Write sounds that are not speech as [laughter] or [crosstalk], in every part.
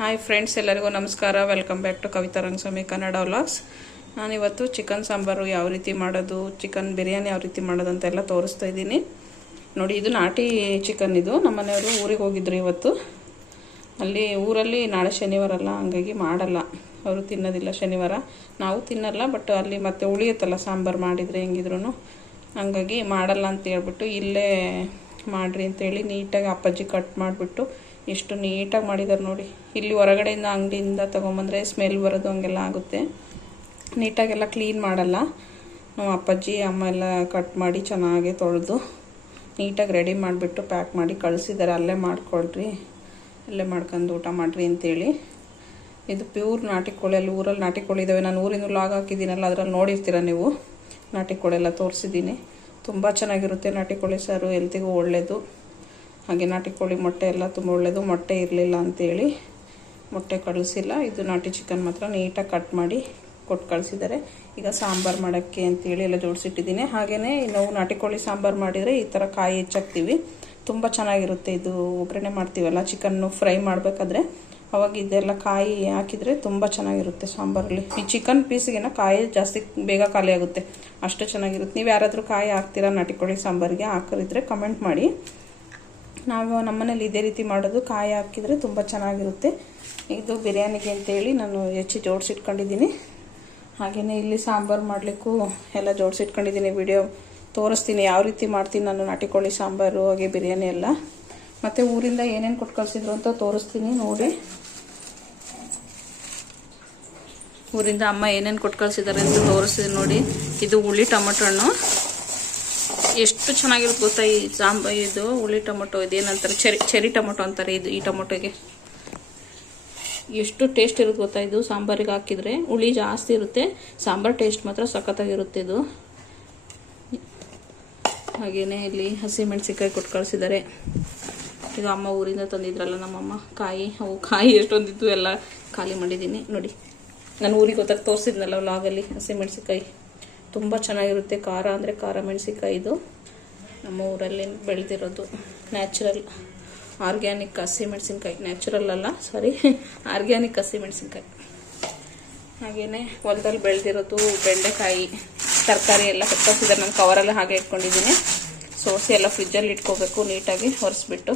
Hi friends ಎಲ್ಲರಿಗೂ ನಮಸ್ಕಾರ. Welcome back to Kavitha Rangaswamy Kannada vlogs ನಾನಿವತ್ತು ಚಿಕನ್ ಸಾಂಬಾರು ಯಾವ ರೀತಿ ಮಾಡೋದು ಚಿಕನ್ ಬಿರಿಯಾನಿ ಯಾವ ರೀತಿ ಮಾಡೋದು ಅಂತೆಲ್ಲ ತೋರಿಸ್ತಾ ಇದ್ದೀನಿ. ನೋಡಿ, ಇದು ನಾಟಿ ಚಿಕನ್ ಇದು. ನಮ್ಮ ಮನೆಯವರು ಊರಿಗೆ ಹೋಗಿದ್ರು ಇವತ್ತು. ಅಲ್ಲಿ ಊರಲ್ಲಿ ನಾಳೆ ಶನಿವಾರ ಅಲ್ಲ, ಹಂಗಾಗಿ ಮಾಡಲ್ಲ. ಅವರು ತಿನ್ನೋದಿಲ್ಲ ಶನಿವಾರ. ನಾವು ತಿನ್ನಲ್ಲ ಬಟ್ ಅಲ್ಲಿ ಮತ್ತೆ ಉಳಿಯುತ್ತಲ್ಲ ಸಾಂಬಾರು ಮಾಡಿದರೆ ಹೆಂಗಿದ್ರು ಹಂಗಾಗಿ ಮಾಡಲ್ಲ ಅಂತ ಹೇಳ್ಬಿಟ್ಟು ಇಲ್ಲೇ ಮಾಡಿರಿ ಅಂತೇಳಿ ನೀಟಾಗಿ ಅಪ್ಪಾಜಿ ಕಟ್ ಮಾಡಿಬಿಟ್ಟು ಎಷ್ಟು ನೀಟಾಗಿ ಮಾಡಿದ್ದಾರೆ ನೋಡಿ. ಇಲ್ಲಿ ಹೊರಗಡೆಯಿಂದ ಅಂಗಡಿಯಿಂದ ಬಂದ್ರೆ ಸ್ಮೆಲ್ ಬರೋದು ಹಂಗೆಲ್ಲ ಆಗುತ್ತೆ. ನೀಟಾಗೆಲ್ಲ ಕ್ಲೀನ್ ಮಾಡಲ್ಲ. ನಮ್ಮ ಅಪ್ಪಾಜಿ, ಅಮ್ಮ ಎಲ್ಲ ಕಟ್ ಮಾಡಿ ಚೆನ್ನಾಗಿ ತೊಳೆದು ನೀಟಾಗಿ ರೆಡಿ ಮಾಡಿಬಿಟ್ಟು ಪ್ಯಾಕ್ ಮಾಡಿ ಕಳಿಸಿದ್ದಾರೆ ಅಲ್ಲೇ ಮಾಡ್ಕೊಳ್ರಿ. ಅಲ್ಲೇ ಮಾಡ್ಕೊಂಡು ಊಟ ಮಾಡಿರಿ ಅಂತೇಳಿ. ಇದು ಪ್ಯೂರ್ ನಾಟಿ ಕೋಳಿ. ಅಲ್ಲಿ ಊರಲ್ಲಿ ನಾಟಿ ಕೋಳಿ ಇದ್ದಾವೆ ನಾನು ಊರಿಂದ ಲಾಗ್ ಹಾಕಿದ್ದೀನಲ್ಲ, ಅದರಲ್ಲಿ ನೋಡಿರ್ತೀರ ನೀವು? ನಾಟಿ ಎಲ್ಲ ತೋರಿಸಿದ್ದೀನಿ. ತುಂಬ ಚೆನ್ನಾಗಿರುತ್ತೆ ನಾಟಿ ಕೋಳಿ ಸಾರು. ಎಲ್ತಿಗೂ ಒಳ್ಳೆಯದು ಹಾಗೆ ನಾಟಿ ಕೋಳಿ ಮೊಟ್ಟೆ ಎಲ್ಲ ತುಂಬ ಒಳ್ಳೆಯದು ಮೊಟ್ಟೆ ಇರಲಿಲ್ಲ ಅಂತೇಳಿ ಮೊಟ್ಟೆ ಕಳಿಸಿಲ್ಲ. ಇದು ನಾಟಿ ಚಿಕನ್ ಮಾತ್ರ ನೀಟಾಗಿ ಕಟ್ ಮಾಡಿ ಕೊಟ್ಟು ಕಳಿಸಿದ್ದಾರೆ. ಈಗ ಸಾಂಬಾರು ಮಾಡೋಕ್ಕೆ ಅಂತೇಳಿ ಎಲ್ಲ ಜೋಡಿಸಿಟ್ಟಿದ್ದೀನಿ. ಹಾಗೆಯೇ ನಾವು ನಾಟಿ ಕೋಳಿ ಸಾಂಬಾರು ಮಾಡಿದರೆ ಈ ಥರ ಕಾಯಿ ಹೆಚ್ಚಾಕ್ತೀವಿ ತುಂಬ ಚೆನ್ನಾಗಿರುತ್ತೆ ಇದು. ಒಗ್ಗರಣೆ ಮಾಡ್ತೀವಲ್ಲ, ಚಿಕನ್ನು ಫ್ರೈ ಮಾಡಬೇಕಾದ್ರೆ. ಅವಾಗ ಇದೆಲ್ಲ ಕಾಯಿ ಹಾಕಿದರೆ ತುಂಬ ಚೆನ್ನಾಗಿರುತ್ತೆ ಸಾಂಬಾರಲ್ಲಿ. ಈ ಚಿಕನ್ ಪೀಸ್ಗಿನ ಕಾಯಿ ಜಾಸ್ತಿ ಬೇಗ ಖಾಲಿ ಆಗುತ್ತೆ. ಅಷ್ಟು ಚೆನ್ನಾಗಿರುತ್ತೆ. ನೀವು ಯಾರಾದರೂ ಕಾಯಿ ಹಾಕ್ತೀರಾ ನಾಟಿ ಕೋಳಿ ಸಾಂಬಾರಿಗೆ ಹಾಕಿದ್ರೆ ಕಮೆಂಟ್ ಮಾಡಿ. ನಾವು ನಮ್ಮನೇಲಿ ಇದೇ ರೀತಿ ಮಾಡೋದು. ಕಾಯಿ ಹಾಕಿದರೆ ತುಂಬ ಚೆನ್ನಾಗಿರುತ್ತೆ. ಇದು ಬಿರಿಯಾನಿಗೆ ಅಂತೇಳಿ ನಾನು ಹೆಚ್ಚು ಜೋಡಿಸಿಟ್ಕೊಂಡಿದ್ದೀನಿ. ಹಾಗೆಯೇ ಇಲ್ಲಿ ಸಾಂಬಾರು ಮಾಡಲಿಕ್ಕೂ ಎಲ್ಲ ಜೋಡಿಸಿಟ್ಕೊಂಡಿದ್ದೀನಿ. ವಿಡಿಯೋ ತೋರಿಸ್ತೀನಿ ಯಾವ ರೀತಿ ಮಾಡ್ತೀನಿ ನಾನು. ನಾಟಿ ಕೋಳಿ ಸಾಂಬಾರು, ಹಾಗೆ ಬಿರಿಯಾನಿ ಎಲ್ಲ. ಮತ್ತು ಊರಿಂದ ಏನೇನು ಕೊಟ್ಟು ಕಳಿಸಿದ್ರು ಅಂತ ತೋರಿಸ್ತೀನಿ ನೋಡಿ. ಊರಿಂದ ಅಮ್ಮ ಏನೇನು ಕೊಟ್ಟು ಕಳಿಸಿದ್ದಾರೆ ಅಂತ ತೋರಿಸ್ತೀನಿ ನೋಡಿ. ಇದು ಹುಳಿ ಟೊಮೊಟೊ ಹಣ್ಣು. ಎಷ್ಟು ಚೆನ್ನಾಗಿರುತ್ತೆ ಗೊತ್ತಾ ಈ ಸಾಂಬ ಇದು? ಹುಳಿ ಟೊಮೊಟೊ ಇದೇನಂತಾರೆ ಚೆರಿ ಚೆರಿ ಟೊಮೊಟೊ ಅಂತಾರೆ ಇದು, ಈ ಟೊಮೊಟೊಗೆ. ಎಷ್ಟು ಟೇಸ್ಟ್ ಇರುತ್ತೆ ಗೊತ್ತಾ ಇದು? ಸಾಂಬಾರಿಗೆ ಹಾಕಿದರೆ ಹುಳಿ ಜಾಸ್ತಿ ಇರುತ್ತೆ, ಸಾಂಬಾರು ಟೇಸ್ಟ್ ಮಾತ್ರ ಸಖತ್ತಾಗಿರುತ್ತೆ ಇದು. ಹಾಗೆಯೇ ಇಲ್ಲಿ ಹಸಿ ಮೆಣಸಿನ್ಕಾಯಿ ಕೊಟ್ಟು ಕಳಿಸಿದ್ದಾರೆ. ಇದು ಅಮ್ಮ ಊರಿಂದ ತಂದಿದ್ರಲ್ಲ ನಮ್ಮಮ್ಮ, ಕಾಯಿ, ಅವು ಕಾಯಿ ಎಷ್ಟೊಂದಿದ್ದು ಎಲ್ಲ ಖಾಲಿ ಮಾಡಿದ್ದೀನಿ. ನೋಡಿ, ನಾನು ಊರಿಗೆ ಹೋದಾಗ ತೋರಿಸಿದ್ನಲ್ಲ ಲಾಗಲ್ಲಿ ಹಸಿ ಮೆಣಸಿನ್ಕಾಯಿ. ತುಂಬ ಚೆನ್ನಾಗಿರುತ್ತೆ ಖಾರ ಅಂದರೆ ಖಾರ ಮೆಣಸಿನ್ಕಾಯಿ ಇದು ನಮ್ಮ ಊರಲ್ಲಿ ಬೆಳೆದಿರೋದು ನ್ಯಾಚುರಲ್ ಆರ್ಗ್ಯಾನಿಕ್ ಹಸಿ ಮೆಣಸಿನ್ಕಾಯಿ. ನ್ಯಾಚುರಲ್ ಅಲ್ಲ ಸಾರಿ ಆರ್ಗ್ಯಾನಿಕ್ [laughs] ಹಸಿ ಮೆಣಸಿನ್ಕಾಯಿ. ಹಾಗೆಯೇ ಹೊಲದಲ್ಲಿ ಬೆಳೆದಿರೋದು ಬೆಂಡೆಕಾಯಿ, ತರಕಾರಿ ಎಲ್ಲ ಕಟ್ಟಾಸಿದ್ದಾರೆ ನಾನು ಕವರಲ್ಲಿ ಹಾಗೆ ಇಟ್ಕೊಂಡಿದ್ದೀನಿ. ಸೋಸಿ ಎಲ್ಲ ಫ್ರಿಜ್ಜಲ್ಲಿ ಇಟ್ಕೋಬೇಕು, ನೀಟಾಗಿ ಒರೆಸ್ಬಿಟ್ಟು.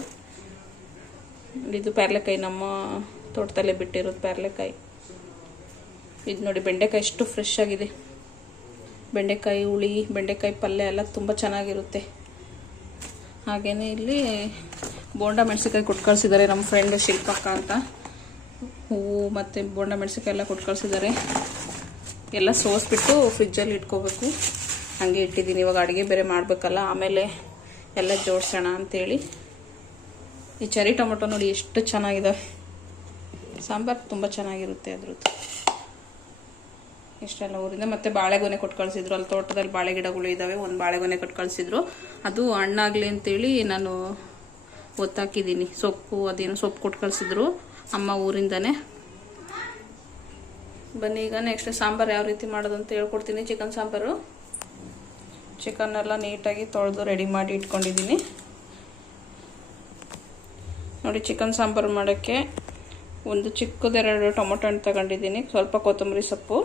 ಇದು ಪ್ಯಾರ್ಲೆಕಾಯಿ ನಮ್ಮ ತೋಟದಲ್ಲೇ ಬಿಟ್ಟಿರೋದು ಪ್ಯಾರ್ಲೆಕಾಯಿ ಇದು ನೋಡಿ, ಬೆಂಡೆಕಾಯಿ ಎಷ್ಟು ಫ್ರೆಶ್ ಆಗಿದೆ. ಬೆಂಡೆಕಾಯಿ ಹುಳಿ, ಬೆಂಡೆಕಾಯಿ ಪಲ್ಯ ಎಲ್ಲ ತುಂಬ ಚೆನ್ನಾಗಿರುತ್ತೆ. ಹಾಗೆಯೇ ಇಲ್ಲಿ ಬೋಂಡ ಮೆಣಸಿನ್ಕಾಯಿ ಕೊಟ್ಟು ಕಳಿಸಿದ್ದಾರೆ ನಮ್ಮ ಫ್ರೆಂಡ್ ಶಿಲ್ಪಕ್ಕ ಅಂತ. ಹೂವು ಮತ್ತು ಬೋಂಡ ಮೆಣಸಿನ್ಕಾಯಿ ಎಲ್ಲ ಕೊಟ್ಟು ಕಳಿಸಿದ್ದಾರೆ. ಎಲ್ಲ ಸೋಸ್ಬಿಟ್ಟು ಫ್ರಿಜ್ಜಲ್ಲಿ ಇಟ್ಕೋಬೇಕು. ಹಾಗೆ ಇಟ್ಟಿದ್ದೀನಿ. ಇವಾಗ ಅಡುಗೆ ಬೇರೆ ಮಾಡಬೇಕಲ್ಲ, ಆಮೇಲೆ ಎಲ್ಲ ಜೋಡಿಸೋಣ ಅಂಥೇಳಿ ಈ ಚರಿ ಟೊಮೊಟೊ ನೋಡಿ ಎಷ್ಟು ಚೆನ್ನಾಗಿದೆ. ಸಾಂಬಾರು ತುಂಬ ಚೆನ್ನಾಗಿರುತ್ತೆ ಅದ್ರದ್ದು. ಇಷ್ಟೆಲ್ಲ ಊರಿಂದ. ಮತ್ತೆ ಬಾಳೆಗೊನೆ ಕೊಟ್ಟು ಕಳಿಸಿದ್ರು ಅಲ್ಲಿ ತೋಟದಲ್ಲಿ ಬಾಳೆ ಗಿಡಗಳು ಇದ್ದಾವೆ ಒಂದು ಬಾಳೆಗೊನೆ ಕೊಟ್ಟು ಕಳಿಸಿದ್ರು ಅದು ಹಣ್ಣಾಗಲಿ ಅಂತೇಳಿ ನಾನು ಒತ್ತಾಕಿದ್ದೀನಿ. ಸೊಪ್ಪು, ಅದೇನು ಸೊಪ್ಪು ಕೊಟ್ಟು ಕಳಿಸಿದ್ರು ಅಮ್ಮ ಊರಿಂದನೇ. ಬನ್ನಿ, ಈಗ ನೆಕ್ಸ್ಟ್ ಸಾಂಬಾರು ಯಾವ ರೀತಿ ಮಾಡೋದು ಅಂತ ಹೇಳ್ಕೊಡ್ತೀನಿ. ಚಿಕನ್ ಸಾಂಬಾರು. ಚಿಕನ್ ಎಲ್ಲ ನೀಟಾಗಿ ತೊಳೆದು ರೆಡಿ ಮಾಡಿ ಇಟ್ಕೊಂಡಿದ್ದೀನಿ. ನೋಡಿ ಚಿಕನ್ ಸಾಂಬಾರು ಮಾಡೋಕ್ಕೆ ಒಂದು ಚಿಕ್ಕದೆರಡು ಟೊಮೊಟೊ ಹಣ್ಣು ತಗೊಂಡಿದ್ದೀನಿ. ಸ್ವಲ್ಪ ಕೊತ್ತಂಬರಿ ಸೊಪ್ಪು.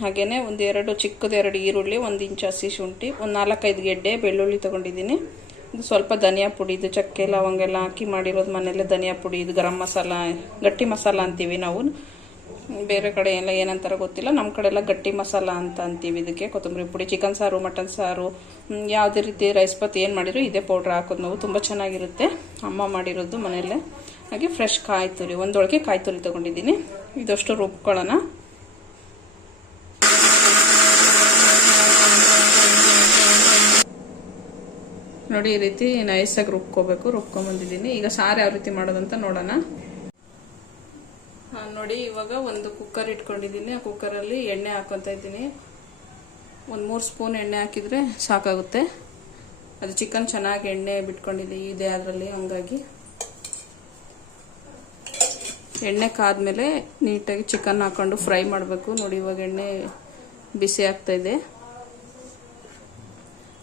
ಹಾಗೆಯೇ ಒಂದು ಎರಡು ಚಿಕ್ಕದೆರಡು ಈರುಳ್ಳಿ, ಒಂದು ಇಂಚು ಹಸಿ ಶುಂಠಿ, ಒಂದು ನಾಲ್ಕೈದು ಗೆಡ್ಡೆ ಬೆಳ್ಳುಳ್ಳಿ ತೊಗೊಂಡಿದ್ದೀನಿ. ಇದು ಸ್ವಲ್ಪ ಧನಿಯಾ ಪುಡಿ, ಇದು ಚಕ್ಕೆ ಲವಂಗ ಎಲ್ಲ ಹಾಕಿ ಮಾಡಿರೋದು ಮನೆಯಲ್ಲೇ ಧನಿಯಾ ಪುಡಿ, ಇದು ಗರಂ ಮಸಾಲ, ಗಟ್ಟಿ ಮಸಾಲ ಅಂತೀವಿ ನಾವು. ಬೇರೆ ಕಡೆ ಎಲ್ಲ ಏನಂತಾರ ಗೊತ್ತಿಲ್ಲ. ನಮ್ಮ ಕಡೆ ಎಲ್ಲ ಗಟ್ಟಿ ಮಸಾಲ ಅಂತ ಅಂತೀವಿ ಇದಕ್ಕೆ, ಕೊತ್ತಂಬರಿ ಪುಡಿ, ಚಿಕನ್ ಸಾರು, ಮಟನ್ ಸಾರು. ಯಾವುದೇ ರೀತಿ ರೈಸ್ ಪತ್ ಏನು ಮಾಡಿದ್ರು ಇದೇ ಪೌಡ್ರ್ ಹಾಕೋದು ನಾವು. ತುಂಬ ಚೆನ್ನಾಗಿರುತ್ತೆ ಅಮ್ಮ ಮಾಡಿರೋದು ಮನೆಯಲ್ಲೇ. ಹಾಗೆ ಫ್ರೆಶ್ ಕಾಯಿ ತುರಿ ಒಂದೊಳಗೆ ಕಾಯಿ ತುರಿ ತೊಗೊಂಡಿದ್ದೀನಿ. ಇದಷ್ಟು ರುಬ್ಕೊಳ್ಳೋಣ. ನೋಡಿ ಈ ರೀತಿ ನೈಸಾಗಿ ರುಬ್ಕೋಬೇಕು. ರುಬ್ಕೊಂಬಂದಿದ್ದೀನಿ ಈಗ ಸಾರು ಯಾವ ರೀತಿ ಮಾಡೋದಂತ ನೋಡೋಣ. ನೋಡಿ, ಇವಾಗ ಒಂದು ಕುಕ್ಕರ್ ಇಟ್ಕೊಂಡಿದ್ದೀನಿ. ಆ ಕುಕ್ಕರಲ್ಲಿ ಎಣ್ಣೆ ಹಾಕೊತ ಇದ್ದೀನಿ. ಒಂದು ಮೂರು ಸ್ಪೂನ್ ಎಣ್ಣೆ ಹಾಕಿದರೆ ಸಾಕಾಗುತ್ತೆ. ಅದು ಚಿಕನ್ ಚೆನ್ನಾಗಿ ಎಣ್ಣೆ ಬಿಟ್ಕೊಂಡಿದೆ. ಇದೆ ಅದರಲ್ಲಿ, ಹಂಗಾಗಿ. ಎಣ್ಣೆ ಕಾದ್ಮೇಲೆ ನೀಟಾಗಿ ಚಿಕನ್ ಹಾಕೊಂಡು ಫ್ರೈ ಮಾಡಬೇಕು. ನೋಡಿ, ಇವಾಗ ಎಣ್ಣೆ ಬಿಸಿ ಆಗ್ತಾ ಇದೆ.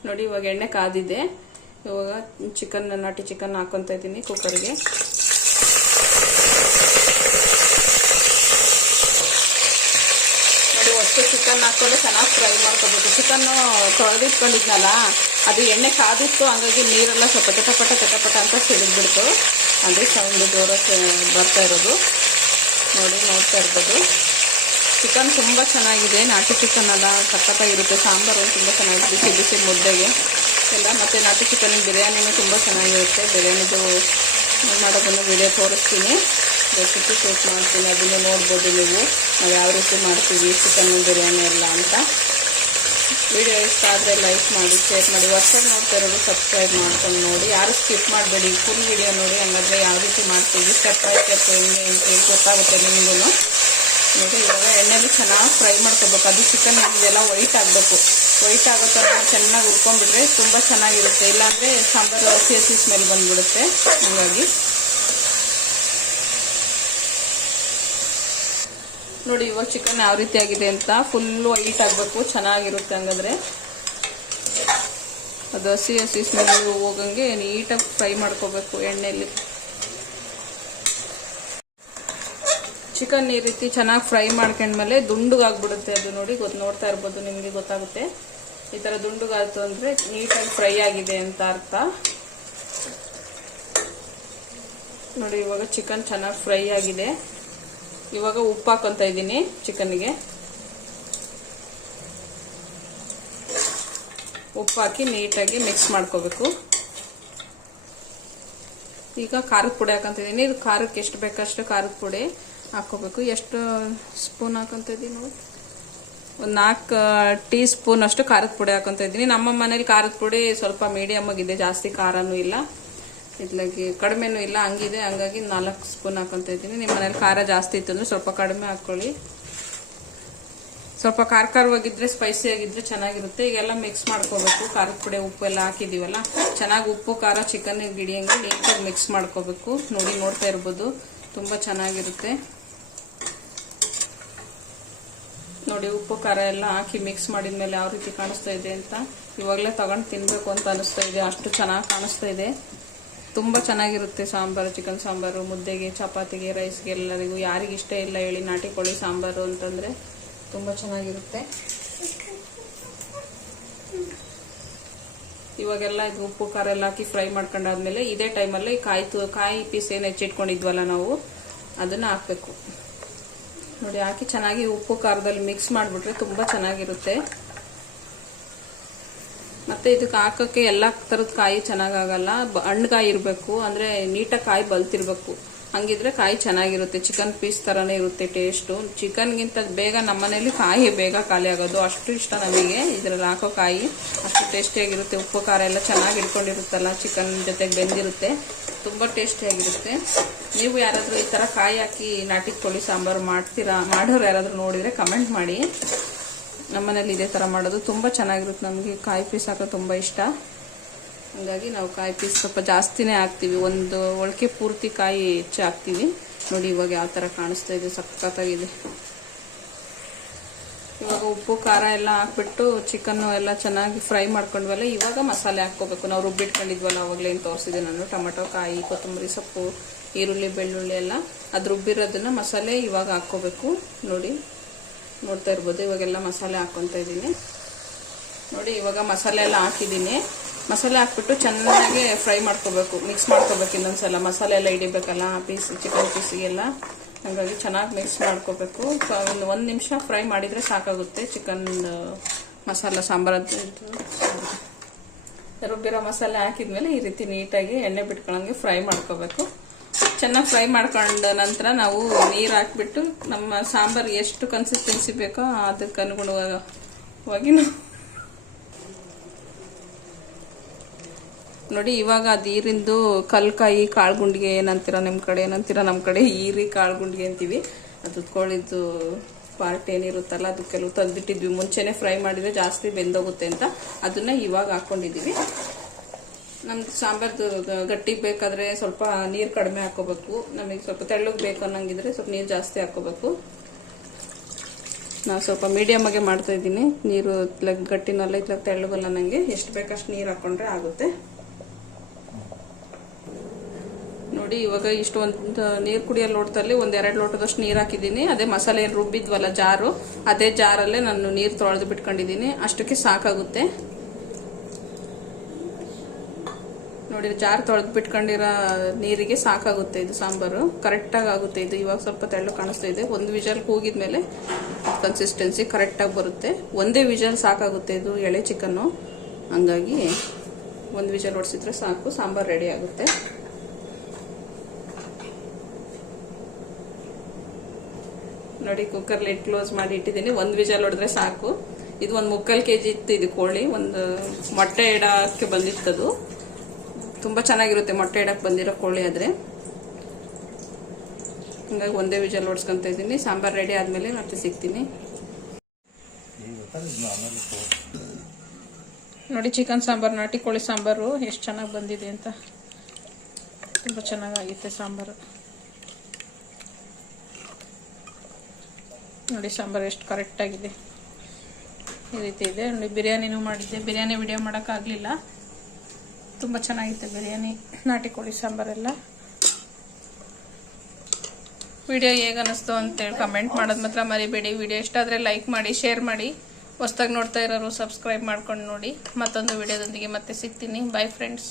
ನೋಡಿ, ಇವಾಗ ಎಣ್ಣೆ ಕಾದಿದೆ. ಇವಾಗ ಚಿಕನ್ ನಾಟಿ ಚಿಕನ್ ಹಾಕೊಂತ ಇದ್ದೀನಿ ಕುಕ್ಕರ್ಗೆ ನೋಡಿ, ಒಟ್ಟು ಚಿಕನ್ ಹಾಕೊಂಡು ಚೆನ್ನಾಗಿ ಫ್ರೈ ಮಾಡ್ಕೋಬೇಕು. ಚಿಕನ್ನು ತೊಳೆದಿಟ್ಕೊಂಡಿದ್ನಲ್ಲ, ಅದು ಎಣ್ಣೆ ಕಾದಿತ್ತು, ಹಂಗಾಗಿ ನೀರೆಲ್ಲ ಸ್ವಲ್ಪ ಚಟಪಟ ಚಟಪಟ ಅಂತ ಸಿಡಿದ್ಬಿಡ್ತು. ಅದು ಸೌಂಡ್ ಜೋರ ಬರ್ತಾ ಇರೋದು. ನೋಡಿ, ನೋಡ್ತಾ ಇರ್ಬೋದು. ಚಿಕನ್ ತುಂಬ ಚೆನ್ನಾಗಿದೆ. ನಾಟಿ ಚಿಕನ್ ಎಲ್ಲ ಸಖತ್ತಾಗಿರುತ್ತೆ. ಸಾಂಬಾರು ತುಂಬ ಚೆನ್ನಾಗಿದೆ. ಬಿಸಿ ಬಿಸಿ ಮುದ್ದೆಗೆ. ಎಲ್ಲ ಮತ್ತು ನಾಟಿ ಚಿಕನ್ ಬಿರಿಯಾನಿನೂ ತುಂಬ ಚೆನ್ನಾಗಿರುತ್ತೆ. ಬಿರಿಯಾನಿದು ಮಾಡೋದನ್ನು ವಿಡಿಯೋ ತೋರಿಸ್ತೀನಿ. ರೆಸಿಪಿ ಶೂಟ್ ಮಾಡ್ತೀನಿ, ಅದನ್ನು ನೋಡ್ಬೋದು ನೀವು. ನಾವು ಯಾವ ರೀತಿ ಮಾಡ್ತೀವಿ, ಚಿಕನ್ ಬಿರಿಯಾನಿ ಎಲ್ಲ ಅಂತ. ವಿಡಿಯೋ ಇಷ್ಟ ಆದರೆ ಲೈಕ್ ಮಾಡಿ, ಶೇರ್ ಮಾಡಿ. ಹೊಸ್ದಾಗಿ ನೋಡ್ತಾ ಇರೋದು ಸಬ್ಸ್ಕ್ರೈಬ್ ಮಾಡ್ಕೊಂಡು ನೋಡಿ. ಯಾರು ಸ್ಕಿಪ್ ಮಾಡಬೇಡಿ ಫುಲ್ ವಿಡಿಯೋ ನೋಡಿ. ಹಂಗಾದ್ರೆ ಯಾವ ರೀತಿ ಮಾಡ್ತೀವಿ ಸ್ಟೆಪ್ ಬೈ ಸ್ಟೆಪ್ ಹೆಂಗೆ ಅಂತ ಗೊತ್ತಾಗುತ್ತೆ ನಿಮಗೂ ನೋಡಿ, ಇವಾಗ ಎಣ್ಣೆಲಿ ಚೆನ್ನಾಗಿ ಫ್ರೈ ಮಾಡ್ಕೋಬೇಕು. ಅದು ಚಿಕನ್ ಇದೆಲ್ಲ ವೈಟ್ ಆಗಬೇಕು. ವೈಟ್ ಆಗೋ ಥರ ಚೆನ್ನಾಗಿ ಹುರ್ಕೊಂಡ್ಬಿಟ್ರೆ ತುಂಬ ಚೆನ್ನಾಗಿರುತ್ತೆ. ಇಲ್ಲಾಂದರೆ ಸಾಂಬಾರು ಹಸಿ ಹಸಿ ಸ್ಮೆಲ್ ಬಂದ್ಬಿಡುತ್ತೆ. ಹಾಗಾಗಿ. ನೋಡಿ, ಇವಾಗ ಚಿಕನ್ ಯಾವ ರೀತಿ ಆಗಿದೆ ಅಂತ ಫುಲ್ ವೈಟ್ ಆಗಬೇಕು, ಚೆನ್ನಾಗಿರುತ್ತೆ ಹಂಗಾದ್ರೆ. ಅದು ಹಸಿ ಹಸಿ ಸ್ಮೆಲ್ ಹೋಗಂಗೆ ನೀಟಾಗಿ ಫ್ರೈ ಮಾಡ್ಕೋಬೇಕು ಎಣ್ಣೆಯಲ್ಲಿ ಚಿಕನ್ ಈ ರೀತಿ ಚೆನ್ನಾಗಿ ಫ್ರೈ ಮಾಡ್ಕೊಂಡ್ಮೇಲೆ ದುಂಡುಗಾಗ್ಬಿಡುತ್ತೆ ಅದು ನೋಡಿ ಗೊತ್ತು ನೋಡ್ತಾ ಇರ್ಬೋದು, ನಿಮಗೆ ಗೊತ್ತಾಗುತ್ತೆ. ಈ ಥರ ದುಂಡುಗಾಯ್ತು ಅಂದರೆ ನೀಟಾಗಿ ಫ್ರೈ ಆಗಿದೆ ಅಂತ ಅರ್ಥ. ನೋಡಿ, ಇವಾಗ ಚಿಕನ್ ಚೆನ್ನಾಗಿ ಫ್ರೈ ಆಗಿದೆ. ಇವಾಗ ಉಪ್ಪು ಹಾಕೊತ ಇದ್ದೀನಿ ಚಿಕನ್ಗೆ. ಉಪ್ಪು ಹಾಕಿ ನೀಟಾಗಿ ಮಿಕ್ಸ್ ಮಾಡ್ಕೋಬೇಕು. ಈಗ ಖಾರದ ಪುಡಿ ಹಾಕೊಂತಿದ್ದೀನಿ ಇದು ಖಾರಕ್ಕೆ ಎಷ್ಟು ಬೇಕಷ್ಟು ಖಾರದ ಪುಡಿ. ಹಾಕೋಬೇಕು ಎಷ್ಟು ಸ್ಪೂನ್ ಹಾಕೊಂತ ಇದ್ದೀನಿ ನೋಡಿ. ಒಂದು ನಾಲ್ಕು ಟೀ ಸ್ಪೂನ್ ಅಷ್ಟು ಖಾರದ ಪುಡಿ ಹಾಕೊಂತ ಇದ್ದೀನಿ. ನಮ್ಮ ಮನೇಲಿ ಖಾರದ ಪುಡಿ ಸ್ವಲ್ಪ ಮೀಡಿಯಮ್ ಆಗಿದೆ. ಜಾಸ್ತಿ ಖಾರನೂ ಇಲ್ಲ. ಇದ್ಲಾಗಿ ಕಡಿಮೆನೂ ಇಲ್ಲ. ಹಂಗಿದೆ. ಹಂಗಾಗಿ ನಾಲ್ಕು ಸ್ಪೂನ್ ಹಾಕೊಂತ ಇದ್ದೀನಿ. ನಿಮ್ಮ ಮನೇಲಿ ಖಾರ ಜಾಸ್ತಿ ಇತ್ತು ಅಂದ್ರೆ ಸ್ವಲ್ಪ ಕಡಿಮೆ ಹಾಕ್ಕೊಳ್ಳಿ. ಸ್ವಲ್ಪ ಖಾರ ಖಾರವಾಗಿದ್ದರೆ ಸ್ಪೈಸಿ ಆಗಿದ್ರೆ ಚೆನ್ನಾಗಿರುತ್ತೆ. ಈಗೆಲ್ಲ ಮಿಕ್ಸ್ ಮಾಡ್ಕೋಬೇಕು. ಖಾರದ ಪುಡಿ ಉಪ್ಪು ಎಲ್ಲ ಹಾಕಿದೀವಲ್ಲ? ಚೆನ್ನಾಗಿ ಉಪ್ಪು, ಖಾರ ಚಿಕನ್ ಗಿಡಿಯಂಗೆ ನೀಟಾಗಿ ಮಿಕ್ಸ್ ಮಾಡ್ಕೋಬೇಕು. ನೋಡಿ ನೋಡ್ತಾ ಇರ್ಬೋದು. ತುಂಬ ಚೆನ್ನಾಗಿರುತ್ತೆ. ನೋಡಿ ಉಪ್ಪು, ಖಾರ ಎಲ್ಲ ಹಾಕಿ ಮಿಕ್ಸ್ ಮಾಡಿದ್ಮೇಲೆ ಯಾವ ರೀತಿ ಕಾಣಿಸ್ತಾ ಇದೆ ಅಂತ ಇವಾಗಲೇ ತಗೊಂಡು ತಿನ್ನಬೇಕು ಅಂತ ಅನಿಸ್ತಾ ಇದೆ. ಅಷ್ಟು ಚೆನ್ನಾಗಿ ಕಾಣಿಸ್ತಾ ಇದೆ. ತುಂಬ ಚೆನ್ನಾಗಿರುತ್ತೆ ಸಾಂಬಾರು ಚಿಕನ್ ಸಾಂಬಾರು, ಮುದ್ದೆಗೆ, ಚಪಾತಿಗೆ ರೈಸ್ಗೆ ಎಲ್ಲರಿಗೂ. ಯಾರಿಗೆ ಇಷ್ಟ ಇಲ್ಲ ಹೇಳಿ ನಾಟಿ ಕೋಳಿ ಸಾಂಬಾರು ಅಂತಂದರೆ ತುಂಬ ಚೆನ್ನಾಗಿರುತ್ತೆ. ಇವಾಗೆಲ್ಲ ಇದು ಉಪ್ಪು, ಖಾರ ಎಲ್ಲ ಹಾಕಿ ಫ್ರೈ ಮಾಡ್ಕೊಂಡಾದ್ಮೇಲೆ ಇದೇ ಟೈಮಲ್ಲಿ ಕಾಯಿ ಕಾಯಿ ಪೀಸ್ ಏನು ಹೆಚ್ಚಿಟ್ಕೊಂಡಿದ್ವಲ್ಲ ನಾವು, ಅದನ್ನ ಹಾಕಬೇಕು. ನೋಡಿ, ಹಾಕಿ ಚೆನ್ನಾಗಿ ಉಪ್ಪು ಖಾರದಲ್ಲಿ ಮಿಕ್ಸ್ ಮಾಡಿಬಿಟ್ರೆ ತುಂಬ ಚೆನ್ನಾಗಿರುತ್ತೆ. ಮತ್ತೆ ಇದಕ್ಕೆ ಹಾಕೋಕ್ಕೆ ಎಲ್ಲ ಥರದ ಕಾಯಿ ಚೆನ್ನಾಗಾಗಲ್ಲ. ಹಣ್ಣುಗಾಯಿ ಇರಬೇಕು, ಅಂದರೆ ನೀಟಾಗಿ ಕಾಯಿ ಬಲ್ತಿರ್ಬೇಕು. ಹಂಗಿದ್ರೆ ಕಾಯಿ ಚೆನ್ನಾಗಿರುತ್ತೆ. ಚಿಕನ್ ಪೀಸ್ ಥರನೇ ಇರುತ್ತೆ ಟೇಸ್ಟು ಚಿಕನ್ಗಿಂತ ಬೇಗ ನಮ್ಮನೇಲಿ ಕಾಯಿ ಬೇಗ ಖಾಲಿ ಆಗೋದು. ಅಷ್ಟು ಇಷ್ಟ ನಮಗೆ. ಇದರಲ್ಲಿ ಹಾಕೋ ಕಾಯಿ ಅಷ್ಟು ಟೇಸ್ಟಿಯಾಗಿರುತ್ತೆ ಉಪ್ಪು, ಖಾರ ಎಲ್ಲ ಚೆನ್ನಾಗಿ ಇಟ್ಕೊಂಡಿರುತ್ತಲ್ಲ ಚಿಕನ್ ಜೊತೆಗೆ ಬೆಂದಿರುತ್ತೆ. ತುಂಬ ಟೇಸ್ಟಿಯಾಗಿರುತ್ತೆ ನೀವು ಯಾರಾದರೂ ಈ ಥರ ಕಾಯಿ ಹಾಕಿ ನಾಟಿ ಕೋಳಿ ಸಾಂಬಾರು ಮಾಡ್ತೀರಾ? ಮಾಡೋರು ಯಾರಾದರೂ ನೋಡಿದರೆ ಕಮೆಂಟ್ ಮಾಡಿ. ನಮ್ಮನೇಲಿ ಇದೇ ಥರ ಮಾಡೋದು. ತುಂಬ ಚೆನ್ನಾಗಿರುತ್ತೆ ನಮಗೆ ಕಾಯಿ ಪೀಸ್ ಹಾಕೋ ತುಂಬ ಇಷ್ಟ. ಹಾಗಾಗಿ ನಾವು ಕಾಯಿ ಪೀಸ್ ಸ್ವಲ್ಪ ಜಾಸ್ತಿನೇ ಹಾಕ್ತೀವಿ. ಒಂದು ಒಳಕೆ ಪೂರ್ತಿ ಕಾಯಿ ಹೆಚ್ಚು ಹಾಕ್ತೀವಿ. ನೋಡಿ ಇವಾಗ ಯಾವ ಥರ ಕಾಣಿಸ್ತಾ ಇದೆ, ಸಖತ್ತಾಗಿದೆ. ಇವಾಗ ಉಪ್ಪು, ಖಾರ ಎಲ್ಲ ಹಾಕ್ಬಿಟ್ಟು ಚಿಕನ್ನು ಎಲ್ಲ ಚೆನ್ನಾಗಿ ಫ್ರೈ ಮಾಡ್ಕೊಂಡ್ವಲ್ಲ, ಇವಾಗ ಮಸಾಲೆ ಹಾಕ್ಕೋಬೇಕು. ನಾವು ರುಬ್ಬಿಟ್ಕೊಂಡಿದ್ವಲ್ಲ, ಅವಾಗಲೇ ಏನು ತೋರಿಸಿದೆ ನಾನು. ಟೊಮೆಟೊ, ಕಾಯಿ, ಕೊತ್ತಂಬರಿ ಸೊಪ್ಪು, ಈರುಳ್ಳಿ, ಬೆಳ್ಳುಳ್ಳಿ ಎಲ್ಲ. ಅದು ರುಬ್ಬಿರೋದನ್ನ ಮಸಾಲೆ ಇವಾಗ ಹಾಕ್ಕೋಬೇಕು. ನೋಡಿ, ನೋಡ್ತಾ ಇರ್ಬೋದು. ಇವಾಗೆಲ್ಲ ಮಸಾಲೆ ಹಾಕ್ಕೊತ ಇದ್ದೀನಿ. ನೋಡಿ, ಇವಾಗ ಮಸಾಲೆ ಎಲ್ಲ ಹಾಕಿದ್ದೀನಿ. ಮಸಾಲೆ ಹಾಕ್ಬಿಟ್ಟು ಚೆನ್ನಾಗಿ ಫ್ರೈ ಮಾಡ್ಕೋಬೇಕು ಮಿಕ್ಸ್ ಮಾಡ್ಕೋಬೇಕು ಇನ್ನೊಂದ್ಸಲ. ಮಸಾಲೆ ಎಲ್ಲ ಹಿಡಿಬೇಕಲ್ಲ ಪೀಸ್ ಚಿಕನ್ ಪೀಸಿಗೆಲ್ಲ ಹಾಗಾಗಿ ಚೆನ್ನಾಗಿ ಮಿಕ್ಸ್ ಮಾಡ್ಕೋಬೇಕು. ಒಂದು ಒಂದು ನಿಮಿಷ ಫ್ರೈ ಮಾಡಿದರೆ ಸಾಕಾಗುತ್ತೆ ಚಿಕನ್ ಮಸಾಲ ಸಾಂಬಾರದ್ದು ರುಬ್ಬಿರೋ ಮಸಾಲೆ ಹಾಕಿದ್ಮೇಲೆ ಈ ರೀತಿ ನೀಟಾಗಿ ಎಣ್ಣೆ ಬಿಟ್ಕೊಳಂಗೆ ಫ್ರೈ ಮಾಡ್ಕೋಬೇಕು. ಚೆನ್ನಾಗಿ ಫ್ರೈ ಮಾಡ್ಕೊಂಡ ನಂತರ ನಾವು ನೀರು ಹಾಕ್ಬಿಟ್ಟು ನಮ್ಮ ಸಾಂಬಾರು ಎಷ್ಟು ಕನ್ಸಿಸ್ಟೆನ್ಸಿ ಬೇಕೋ ಅದಕ್ಕೆ ಅನುಗುಣವಾಗಿ ನಾವು ನೋಡಿ, ಇವಾಗ ಅದು ಈರಿಂದು ಕಲ್ಕಾಯಿ ಕಾಳುಗುಂಡಿಗೆ ಏನಂತೀರ ನಿಮ್ಮ ಕಡೆ, ಏನಂತೀರ ನಮ್ಮ ಕಡೆ? ಈರಿ ಕಾಳುಗುಂಡಿಗೆ ಅಂತೀವಿ. ಅದು ಕೋಳಿದ್ದು ಪಾರ್ಟ್ ಏನಿರುತ್ತಲ್ಲ, ಅದು ಕೆಲವು ತೆಗೆದಿಟ್ಟಿದ್ವಿ ಮುಂಚೆನೆ ಫ್ರೈ ಮಾಡಿದ್ರೆ ಜಾಸ್ತಿ ಬೆಂದೋಗುತ್ತೆ ಅಂತ. ಅದನ್ನ ಇವಾಗ ಹಾಕ್ಕೊಂಡಿದ್ದೀವಿ ನಮ್ದು ಸಾಂಬಾರ್ದು ಗಟ್ಟಿಗೆ ಬೇಕಾದರೆ ಸ್ವಲ್ಪ ನೀರು ಕಡಿಮೆ ಹಾಕೋಬೇಕು. ನಮಗೆ ಸ್ವಲ್ಪ ತೆಳ್ಳಗೆ ಬೇಕು ಅನ್ನಂಗಿದ್ರೆ ಸ್ವಲ್ಪ ನೀರು ಜಾಸ್ತಿ ಹಾಕೋಬೇಕು. ನಾವು ಸ್ವಲ್ಪ ಮೀಡಿಯಮ್ ಆಗಿ ಮಾಡ್ತಾ ಇದ್ದೀನಿ. ನೀರು ಇತ್ಲಾಗ ಗಟ್ಟಿನಲ್ಲ ಇತ್ಲಾಗ ತೆಳ್ಳಗಲ್ಲ ನನಗೆ ಎಷ್ಟು ಬೇಕಷ್ಟು ನೀರು ಹಾಕೊಂಡ್ರೆ ಆಗುತ್ತೆ. ನೋಡಿ, ಇವಾಗ ಇಷ್ಟು ಒಂದು ನೀರು ಕುಡಿಯೋ ಲೋಟದಲ್ಲಿ ಒಂದ್ ಎರಡು ಲೋಟದಷ್ಟು ನೀರು ಹಾಕಿದ್ದೀನಿ. ಅದೇ ಮಸಾಲೆ ರುಬ್ಬಿದ್ವಲ್ಲ ಜಾರು, ಅದೇ ಜಾರಲ್ಲೇ ನಾನು ನೀರು ತೊಳೆದು ಬಿಟ್ಕೊಂಡಿದ್ದೀನಿ. ಅಷ್ಟಕ್ಕೆ ಸಾಕಾಗುತ್ತೆ. ನೋಡಿ, ಜಾರ್ ತೊಳೆದು ಬಿಟ್ಕೊಂಡಿರೋ ನೀರಿಗೆ ಸಾಕಾಗುತ್ತೆ ಇದು ಸಾಂಬಾರು. ಕರೆಕ್ಟಾಗಿ ಆಗುತ್ತೆ ಇದು. ಇವಾಗ ಸ್ವಲ್ಪ ತೆಳ್ಳು ಕಾಣಿಸ್ತಾ ಇದೆ. ಒಂದು ವಿಜಲ್ ಕೂಗಿದ್ಮೇಲೆ ಕನ್ಸಿಸ್ಟೆನ್ಸಿ ಕರೆಕ್ಟಾಗಿ ಬರುತ್ತೆ. ಒಂದೇ ವಿಜಲ್ ಸಾಕಾಗುತ್ತೆ ಇದು ಎಳೆ ಚಿಕನ್ನು. ಹಂಗಾಗಿ ಒಂದು ವಿಜಲ್ ಹೊಡ್ಸಿದ್ರೆ ಸಾಕು. ಸಾಂಬಾರು ರೆಡಿ ಆಗುತ್ತೆ. ನೋಡಿ ಕುಕ್ಕರ್ ಲಿಡ್ ಕ್ಲೋಸ್ ಮಾಡಿ ಇಟ್ಟಿದ್ದೀನಿ. ಒಂದು ವಿಜಲ್ ಹೊಡೆದ್ರೆ ಸಾಕು. ಇದು ಒಂದು ಮುಕ್ಕಾಲು ಕೆ ಜಿ ಇತ್ತು ಇದು ಕೋಳಿ. ಒಂದು ಮೊಟ್ಟೆ ಇಡಕ್ಕೆ ಬಂದಿತ್ತದು. ತುಂಬ ಚೆನ್ನಾಗಿರುತ್ತೆ ಮೊಟ್ಟೆ ಇಡಕ್ಕೆ ಬಂದಿರೋ ಕೋಳಿ ಆದರೆ. ಹಂಗಾಗಿ ಒಂದೇ ವಿಜಲ್ ಹೊಡ್ಸ್ಕೊತ ಇದ್ದೀನಿ. ಸಾಂಬಾರು ರೆಡಿ ಆದಮೇಲೆ ಮತ್ತೆ ಸಿಗ್ತೀನಿ. ನೋಡಿ ಚಿಕನ್ ಸಾಂಬಾರು, ನಾಟಿ ಕೋಳಿ ಸಾಂಬಾರು. ಎಷ್ಟು ಚೆನ್ನಾಗಿ ಬಂದಿದೆ ಅಂತ. ತುಂಬ ಚೆನ್ನಾಗಾಗಿತ್ತೆ ಸಾಂಬಾರು. ನೋಡಿ ಸಾಂಬಾರು ಎಷ್ಟು ಕರೆಕ್ಟಾಗಿದೆ ಈ ರೀತಿ ಇದೆ. ನೋಡಿ ಬಿರಿಯಾನಿನೂ ಮಾಡಿದ್ದೆ. ಬಿರಿಯಾನಿ ವಿಡಿಯೋ ಮಾಡೋಕ್ಕಾಗಲಿಲ್ಲ. ತುಂಬ ಚೆನ್ನಾಗಿತ್ತು ಬಿರಿಯಾನಿ, ನಾಟಿ ಕೋಳಿ ಸಾಂಬಾರೆಲ್ಲ. ವಿಡಿಯೋ ಹೇಗೆ ಅನ್ನಿಸ್ತು ಅಂತೇಳಿ ಕಮೆಂಟ್ ಮಾಡೋದು ಮಾತ್ರ ಮರಿಬೇಡಿ. ವಿಡಿಯೋ ಇಷ್ಟ ಆದರೆ ಲೈಕ್ ಮಾಡಿ ಶೇರ್ ಮಾಡಿ. ಹೊಸ್ದಾಗಿ ನೋಡ್ತಾ ಇರೋರು ಸಬ್ಸ್ಕ್ರೈಬ್ ಮಾಡ್ಕೊಂಡು ನೋಡಿ. ಮತ್ತೊಂದು ವಿಡಿಯೋದೊಂದಿಗೆ ಮತ್ತೆ ಸಿಗ್ತೀನಿ. By friends